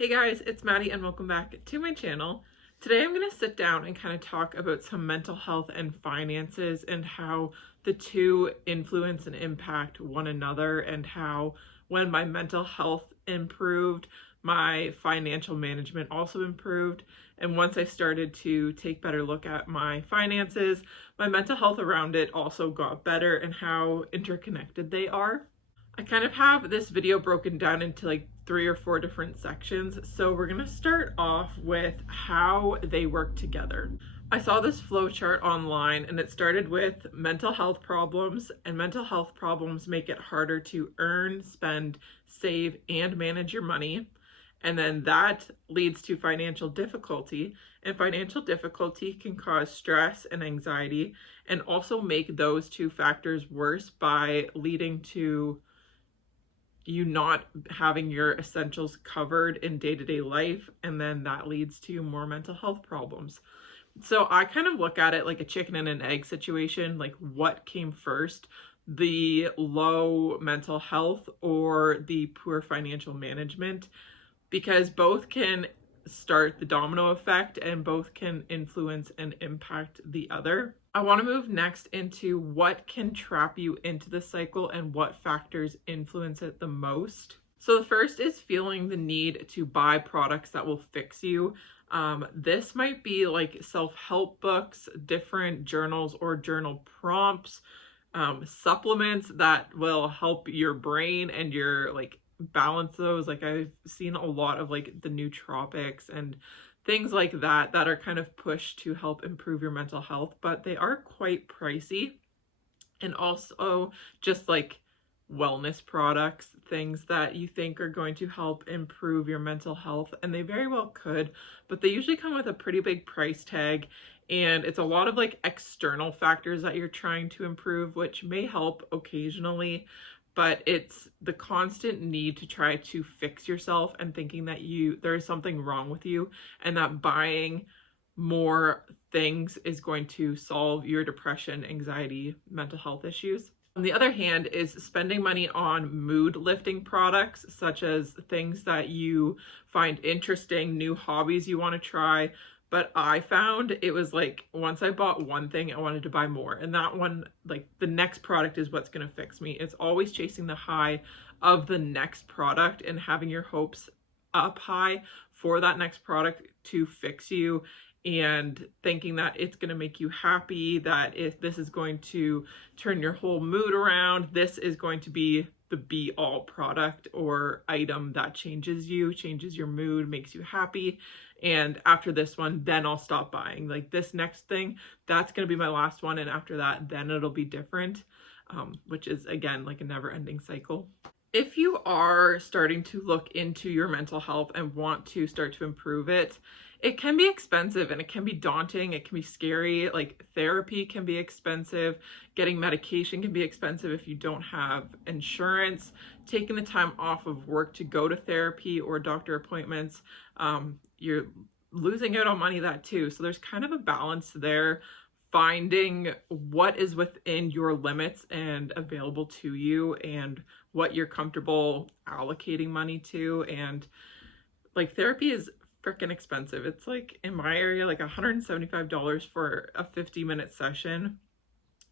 Hey guys, it's Maddie and welcome back to my channel. Today I'm going to sit down and kind of talk about some mental health and finances and how the two influence and impact one another, and how when my mental health improved, my financial management also improved. And once I started to take better look at my finances, my mental health around it also got better, and how interconnected they are. I kind of have this video broken down into like 3 or 4 different sections. So we're going to start off with how they work together. I saw this flowchart online and it started with mental health problems, and mental health problems make it harder to earn, spend, save, and manage your money. And then that leads to financial difficulty, and financial difficulty can cause stress and anxiety, and also make those two factors worse by leading to you not having your essentials covered in day-to-day life, and then that leads to more mental health problems. So I kind of look at it like a chicken and an egg situation, like what came first, the low mental health or the poor financial management, because both can start the domino effect and both can influence and impact the other. I want to move next into what can trap you into the cycle and what factors influence it the most. So the first is feeling the need to buy products that will fix you. This might be like self-help books, different journals or journal prompts, supplements that will help your brain and your like balance those. Like I've seen a lot of like the nootropics and things like that that are kind of pushed to help improve your mental health, but they are quite pricey. And also just like wellness products, things that you think are going to help improve your mental health, and they very well could, but they usually come with a pretty big price tag, and it's a lot of like external factors that you're trying to improve, which may help occasionally, but it's the constant need to try to fix yourself and thinking that there is something wrong with you, and that buying more things is going to solve your depression, anxiety, mental health issues. On the other hand, is spending money on mood lifting products, such as things that you find interesting, new hobbies you want to try. But I found it was like once I bought one thing, I wanted to buy more. And that one, like the next product is what's going to fix me. It's always chasing the high of the next product and having your hopes up high for that next product to fix you, and thinking that it's going to make you happy, that if this is going to turn your whole mood around, this is going to be the be all product or item that changes you, changes your mood, makes you happy. And after this one, then I'll stop buying. Like this next thing, that's going to be my last one. And after that, then it'll be different, which is again like a never ending cycle. If you are starting to look into your mental health and want to start to improve it, it can be expensive and it can be daunting. It can be scary. Like therapy can be expensive. Getting medication can be expensive if you don't have insurance. Taking the time off of work to go to therapy or doctor appointments, you're losing out on money that too. So there's kind of a balance there. Finding what is within your limits and available to you, and what you're comfortable allocating money to. And like therapy is freaking expensive. It's like in my area, like $175 for a 50-minute session.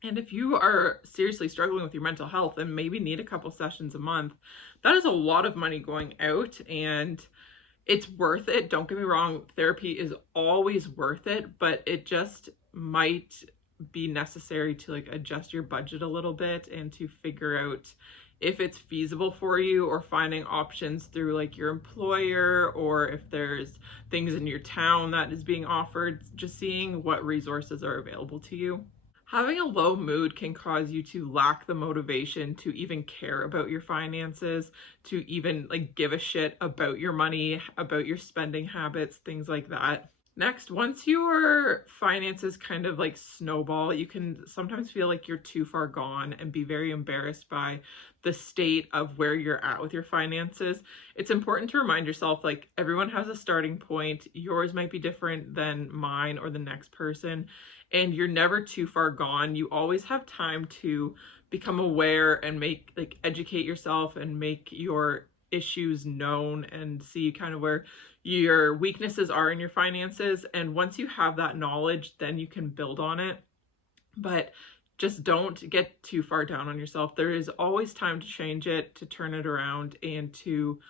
And if you are seriously struggling with your mental health and maybe need a couple sessions a month, that is a lot of money going out, and it's worth it. Don't get me wrong, therapy is always worth it, but it just might be necessary to like adjust your budget a little bit and to figure out if it's feasible for you, or finding options through like your employer, or if there's things in your town that is being offered, just seeing what resources are available to you. Having a low mood can cause you to lack the motivation to even care about your finances, to even like give a shit about your money, about your spending habits, things like that. Next, once your finances kind of like snowball, you can sometimes feel like you're too far gone and be very embarrassed by the state of where you're at with your finances. It's important to remind yourself like everyone has a starting point. Yours might be different than mine or the next person, and you're never too far gone. You always have time to become aware and educate yourself and make your issues known and see kind of where your weaknesses are in your finances. And once you have that knowledge, then you can build on it. But just don't get too far down on yourself. There is always time to change it, to turn it around, and to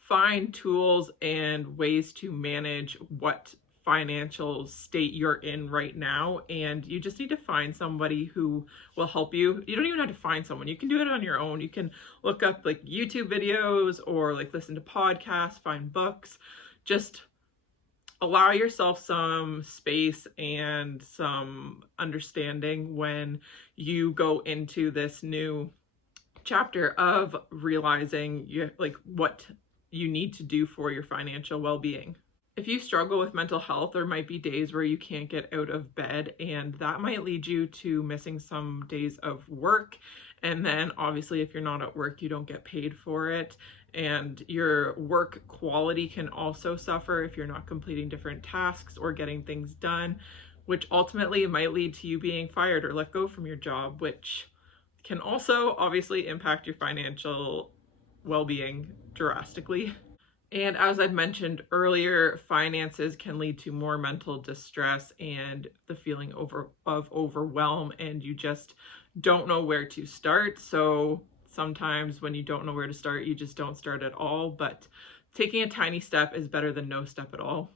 find tools and ways to manage what financial state you're in right now. And you just need to find somebody who will help you. You don't even have to find someone. You can do it on your own. You can look up like YouTube videos or like listen to podcasts, find books. Just allow yourself some space and some understanding when you go into this new chapter of realizing what you need to do for your financial well-being. If you struggle with mental health, there might be days where you can't get out of bed, and that might lead you to missing some days of work. And then obviously if you're not at work, you don't get paid for it. And your work quality can also suffer if you're not completing different tasks or getting things done, which ultimately might lead to you being fired or let go from your job, which can also obviously impact your financial well-being drastically. And as I've mentioned earlier, finances can lead to more mental distress and the feeling of overwhelm, and you just don't know where to start. So sometimes when you don't know where to start, you just don't start at all. But taking a tiny step is better than no step at all.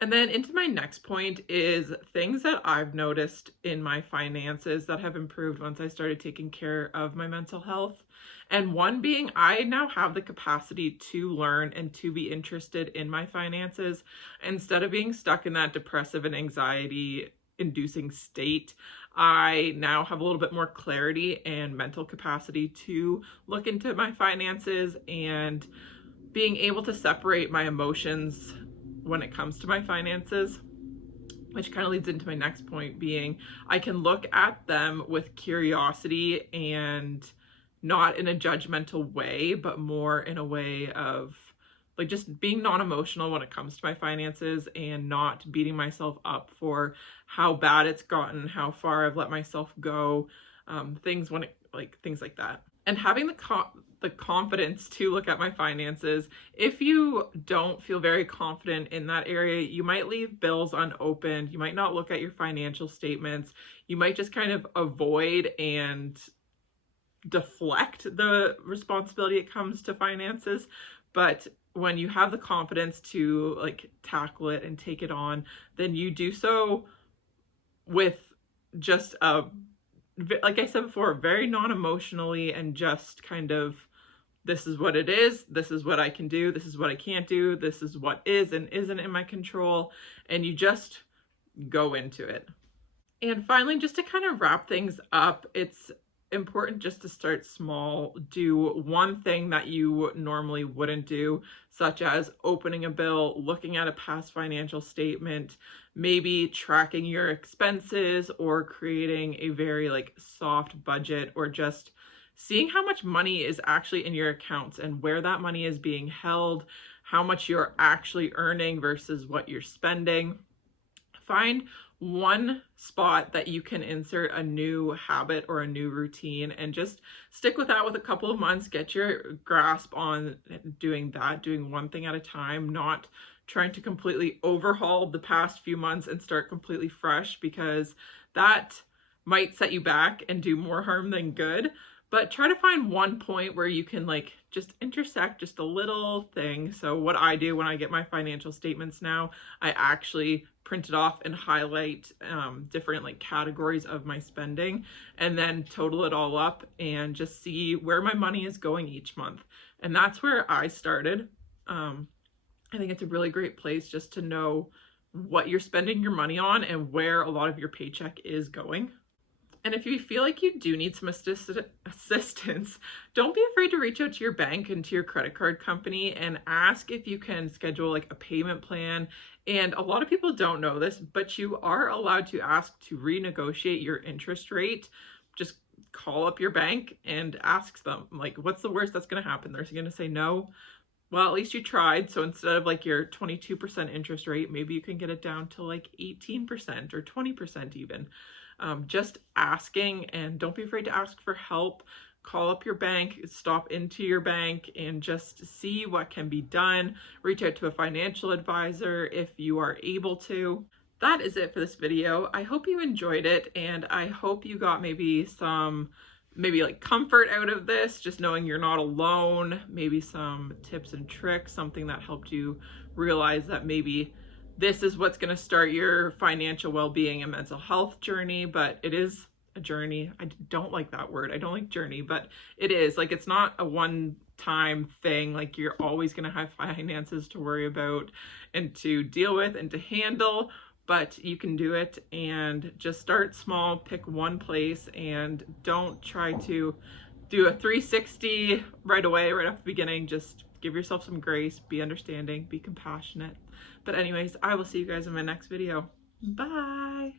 And then into my next point is things that I've noticed in my finances that have improved once I started taking care of my mental health. And one being, I now have the capacity to learn and to be interested in my finances instead of being stuck in that depressive and anxiety inducing state. I now have a little bit more clarity and mental capacity to look into my finances and being able to separate my emotions when it comes to my finances, which kind of leads into my next point being I can look at them with curiosity and not in a judgmental way, but more in a way of like just being non-emotional when it comes to my finances and not beating myself up for how bad it's gotten, how far I've let myself go, things like that. And having the confidence to look at my finances. If you don't feel very confident in that area, you might leave bills unopened. You might not look at your financial statements. You might just kind of avoid and deflect the responsibility it comes to finances. But when you have the confidence to like tackle it and take it on, then you do so with just like I said before, very non-emotionally and just kind of, this is what it is, this is what I can do, this is what I can't do, this is what is and isn't in my control, and you just go into it. And finally, just to kind of wrap things up, it's important just to start small. Do one thing that you normally wouldn't do, such as opening a bill, looking at a past financial statement, maybe tracking your expenses or creating a very like soft budget, or just seeing how much money is actually in your accounts and where that money is being held, how much you're actually earning versus what you're spending. Find one spot that you can insert a new habit or a new routine and just stick with that with a couple of months. Get your grasp on doing that, doing one thing at a time, not trying to completely overhaul the past few months and start completely fresh, because that might set you back and do more harm than good. But try to find one point where you can like just intersect just a little thing. So what I do when I get my financial statements now, I actually print it off and highlight different like categories of my spending, and then total it all up and just see where my money is going each month. And that's where I started. I think it's a really great place just to know what you're spending your money on and where a lot of your paycheck is going. And if you feel like you do need some assistance, don't be afraid to reach out to your bank and to your credit card company and ask if you can schedule like a payment plan. And a lot of people don't know this, but you are allowed to ask to renegotiate your interest rate. Just call up your bank and ask them, like, what's the worst that's going to happen? They're going to say no. Well, at least you tried. So instead of like your 22% interest rate, maybe you can get it down to like 18% or 20% even. Just asking, and don't be afraid to ask for help. call up your bank, stop into your bank, and just see what can be done. Reach out to a financial advisor if you are able to. That is it for this video. I hope you enjoyed it, and I hope you got maybe some like comfort out of this, just knowing you're not alone, maybe some tips and tricks, something that helped you realize that maybe this is what's going to start your financial well-being and mental health journey. But it is a journey. I don't like that word. I don't like journey, but it is. Like, it's not a one-time thing. Like, you're always going to have finances to worry about and to deal with and to handle, but you can do it. And just start small, pick one place, and don't try to do a 360 right away, right off the beginning. Just give yourself some grace, be understanding, be compassionate. But anyways, I will see you guys in my next video. Bye.